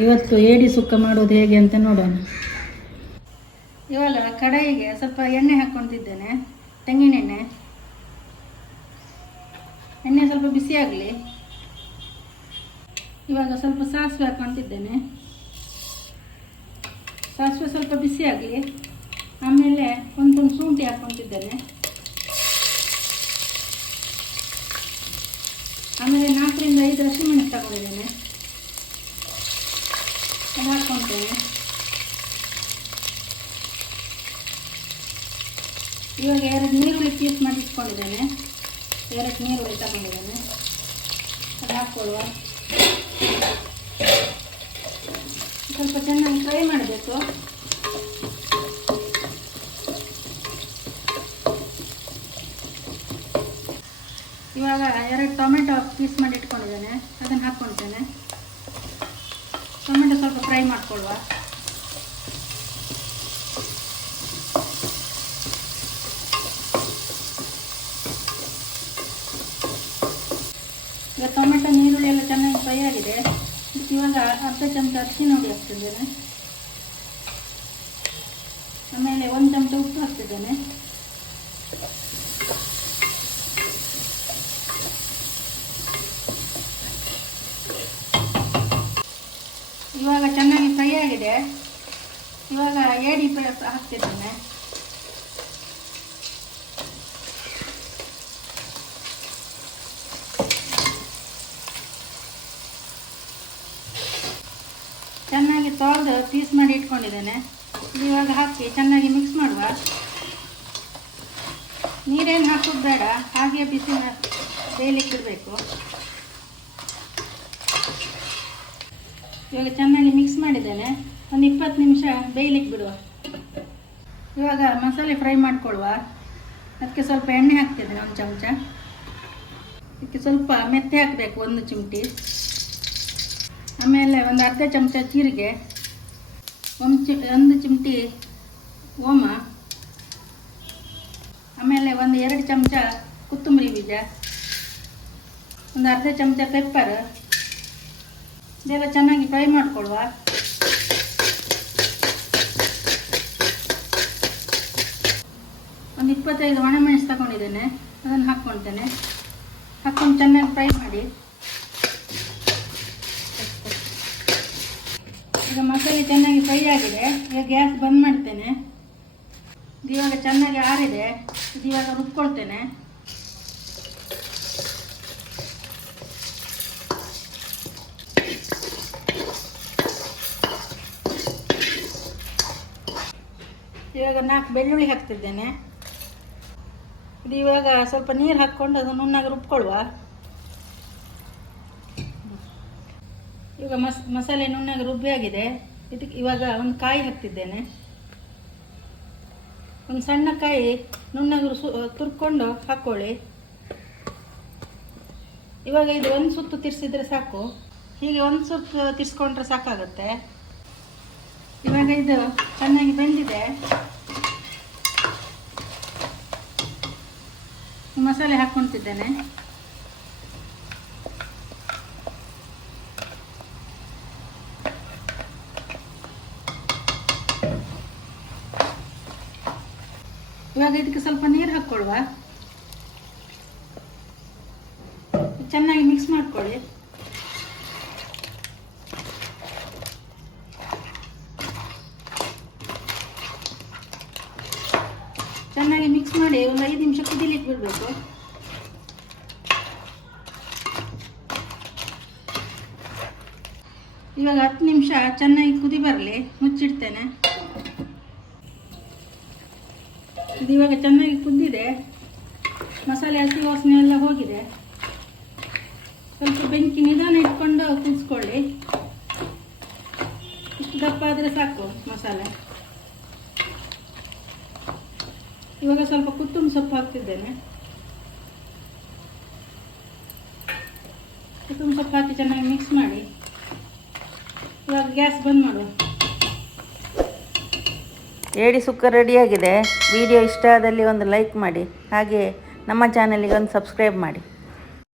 ಇವತ್ತು ಏಡಿ ಸುಕ್ಕ ಮಾಡೋದು ಹೇಗೆ ಅಂತ ನೋಡೋಣ. ಇವಾಗ ಕಡಾಯಿಗೆ ಸ್ವಲ್ಪ ಎಣ್ಣೆ ಹಾಕ್ಕೊತಿದ್ದೇನೆ ತೆಂಗಿನೆಣ್ಣೆ. ಎಣ್ಣೆ ಸ್ವಲ್ಪ ಬಿಸಿ ಆಗಲಿ. ಇವಾಗ ಸ್ವಲ್ಪ ಸಾಸಿವೆ ಹಾಕ್ಕೊತಿದ್ದೇನೆ ಸಾಸಿವೆ ಸ್ವಲ್ಪ ಬಿಸಿ ಆಗಲಿ. ಆಮೇಲೆ ಒಂದೊಂದು ಶುಂಠಿ ಹಾಕ್ಕೊತಿದ್ದೇನೆ ಆಮೇಲೆ ನಾಲ್ಕರಿಂದ ಐದು ಹಸಿಮೆಣಸು ತಗೊಂಡಿದ್ದೇನೆ. ಹಾಕ್ಕೊತೇನೆ ಇವಾಗ ಎರಡು ನೀರುಳ್ಳಿ ಪೀಸ್ ಮಾಡಿ ಇಟ್ಕೊಂಡಿದ್ದೇನೆ. ಎರಡು ನೀರುಳ್ಳಿ ತಗೊಂಡಿದ್ದೇನೆ. ಅದು ಹಾಕ್ಕೊಳ್ಳುವ. ಸ್ವಲ್ಪ ಚೆನ್ನಾಗಿ ಫ್ರೈ ಮಾಡಬೇಕು. ಇವಾಗ ಎರಡು ಟೊಮೆಟೊ ಪೀಸ್ ಮಾಡಿ ಇಟ್ಕೊಂಡಿದ್ದೇನೆ. ಅದನ್ನು ಹಾಕ್ಕೊಳ್ತೇನೆ. ಟೊಮೆಟೊ ಸ್ವಲ್ಪ ಫ್ರೈ ಮಾಡ್ಕೊಳ್ಳುವ ಈಗ ಟೊಮೆಟೊ ನೀರುಳ್ಳಿ ಎಲ್ಲ ಚೆನ್ನಾಗಿ ಫ್ರೈ ಆಗಿದೆ. ಇವಾಗ ಅರ್ಧ ಚಮಚ ಅಕ್ಕಿ ನೋಡಿ ಹಾಕ್ತಿದ್ದೇನೆ. ಆಮೇಲೆ ಒಂದು ಚಮಚ ಉಪ್ಪು ಹಾಕ್ತಿದ್ದೇನೆ ಇವಾಗ ಚೆನ್ನಾಗಿ ಫ್ರೈ ಆಗಿದೆ ಇವಾಗ ಏಡಿ ಹಾಕ್ತಿದ್ದೇನೆ. ಚೆನ್ನಾಗಿ ತೊಳೆದು ಪೀಸ್ ಮಾಡಿ ಇಟ್ಕೊಂಡಿದ್ದೇನೆ. ಇವಾಗ ಹಾಕಿ ಚೆನ್ನಾಗಿ ಮಿಕ್ಸ್ ಮಾಡುವ. ನೀರೇನು ಹಾಕೋದು ಬೇಡ, ಹಾಗೆ ಬಿಸಿ ಬೇಯಲಿಕ್ಕೆ ಇಡಬೇಕು. ಇವಾಗ ಚೆನ್ನಾಗಿ ಮಿಕ್ಸ್ ಮಾಡಿದ್ದೇನೆ. ಒಂದು ಇಪ್ಪತ್ತು ನಿಮಿಷ ಬೇಯಲಿಕ್ಕೆ ಬಿಡುವ. ಇವಾಗ ಮಸಾಲೆ ಫ್ರೈ ಮಾಡ್ಕೊಳ್ಳುವ ಅದಕ್ಕೆ ಸ್ವಲ್ಪ ಎಣ್ಣೆ ಹಾಕ್ತಿದ್ದೆ ಒಂದು ಚಮಚ. ಅದಕ್ಕೆ ಸ್ವಲ್ಪ ಮೆತ್ತೆ ಹಾಕಬೇಕು, ಒಂದು ಚಿಮಟಿ. ಆಮೇಲೆ ಒಂದು ಅರ್ಧ ಚಮಚ ಜೀರಿಗೆ, ಒಂದು ಚಿ, ಒಂದು ಚಿಮಟಿ ಓಮ. ಆಮೇಲೆ ಒಂದು ಎರಡು ಚಮಚ ಕೊತ್ತಂಬರಿ ಬೀಜ. ಒಂದು ಅರ್ಧ ಚಮಚ ಪೆಪ್ಪರ್. ಇದೆಲ್ಲ ಚೆನ್ನಾಗಿ ಫ್ರೈ ಮಾಡ್ಕೊಳ್ಳುವ ಇಪ್ಪತ್ತೈದು ಒಣಮೆಣಸು ತಗೊಂಡಿದ್ದೇನೆ. ಅದನ್ನು ಹಾಕ್ಕೊಳ್ತೇನೆ. ಹಾಕ್ಕೊಂಡು ಚೆನ್ನಾಗಿ ಫ್ರೈ ಮಾಡಿ. ಈಗ ಮಸಾಲೆ ಚೆನ್ನಾಗಿ ಫ್ರೈ ಆಗಿದೆ. ಈಗ ಗ್ಯಾಸ್ ಬಂದ್ ಮಾಡ್ತೇನೆ. ಇವಾಗ ಚೆನ್ನಾಗಿ ಆರಿದೆ. ಇದು ಇವಾಗ ರುಬ್ಕೊಳ್ತೇನೆ. ಇವಾಗ ನಾಲ್ಕು ಬೆಳ್ಳುಳ್ಳಿ ಹಾಕ್ತಿದ್ದೇನೆ. ಇದು ಇವಾಗ ಸ್ವಲ್ಪ ನೀರು ಹಾಕ್ಕೊಂಡು ಅದು ನುಣ್ಣಾಗ ರುಬ್ಕೊಳ್ಳುವ ಇವಾಗ ಮಸ್, ಮಸಾಲೆ ನುಣ್ಣಾಗ ರುಬ್ಬಿ ಆಗಿದೆ. ಇದಕ್ಕೆ ಇವಾಗ ಒಂದು ಕಾಯಿ ಹಾಕ್ತಿದ್ದೇನೆ. ಒಂದು ಸಣ್ಣ ಕಾಯಿ ನುಣ್ಣಗೆ ಸು ತುರ್ಕೊಂಡು ಹಾಕ್ಕೊಳ್ಳಿ ಇವಾಗ ಇದು ಒಂದು ಸುತ್ತು ತಿರ್ಸಿದ್ರೆ ಸಾಕು. ಹೀಗೆ ಒಂದು ಸುತ್ತು ತಿರ್ಸ್ಕೊಂಡ್ರೆ ಸಾಕಾಗುತ್ತೆ. ಇವಾಗ ಇದು ಚೆನ್ನಾಗಿ ಬೆಂದಿದೆ. ಮಸಾಲೆ ಹಾಕ್ಕೊತಿದ್ದೇನೆ ಇವಾಗ ಇದಕ್ಕೆ ಸ್ವಲ್ಪ ನೀರು ಹಾಕ್ಕೊಳ್ವಾ. ಚೆನ್ನಾಗಿ ಮಿಕ್ಸ್ ಮಾಡ್ಕೊಳ್ಳಿ ಚೆನ್ನಾಗಿ ಮಿಕ್ಸ್ ಮಾಡಿ ಒಂದು ಐದು ನಿಮಿಷ ಕುದಿಲಿಕ್ಕೆ ಬಿಡಬೇಕು ಇವಾಗ ಹತ್ತು ನಿಮಿಷ ಚೆನ್ನಾಗಿ ಕುದಿ ಬರಲಿ, ಮುಚ್ಚಿಡ್ತೇನೆ. ಇದು ಇವಾಗ ಚೆನ್ನಾಗಿ ಕುದ್ದಿದೆ. ಮಸಾಲೆ ಹಸಿ ವಾಸನೆ ಎಲ್ಲ ಹೋಗಿದೆ. ಸ್ವಲ್ಪ ಬೆಂಕಿ ನಿಧಾನ ಇಟ್ಕೊಂಡು ಕುದಿಸ್ಕೊಳ್ಳಿ ಇಷ್ಟು ದಪ್ಪ ಆದರೆ ಸಾಕು ಮಸಾಲೆ ಇವಾಗ ಸ್ವಲ್ಪ ಕೊತ್ತಂಬರಿ ಸೊಪ್ಪು ಹಾಕ್ತಿದ್ದೇನೆ. ಕೊತ್ತಂಬರಿ ಸೊಪ್ಪು ಹಾಕಿ ಚೆನ್ನಾಗಿ ಮಿಕ್ಸ್ ಮಾಡಿ. ಇವಾಗ ಗ್ಯಾಸ್ ಬಂದ್ ಮಾಡುವ. ಏಡಿ ಸುಕ್ಕ ರೆಡಿಯಾಗಿದೆ ವಿಡಿಯೋ ಇಷ್ಟ ಆದಲ್ಲಿ ಒಂದು ಲೈಕ್ ಮಾಡಿ. ಹಾಗೆ ನಮ್ಮ ಚಾನಲಿಗೆ ಒಂದು ಸಬ್ಸ್ಕ್ರೈಬ್ ಮಾಡಿ.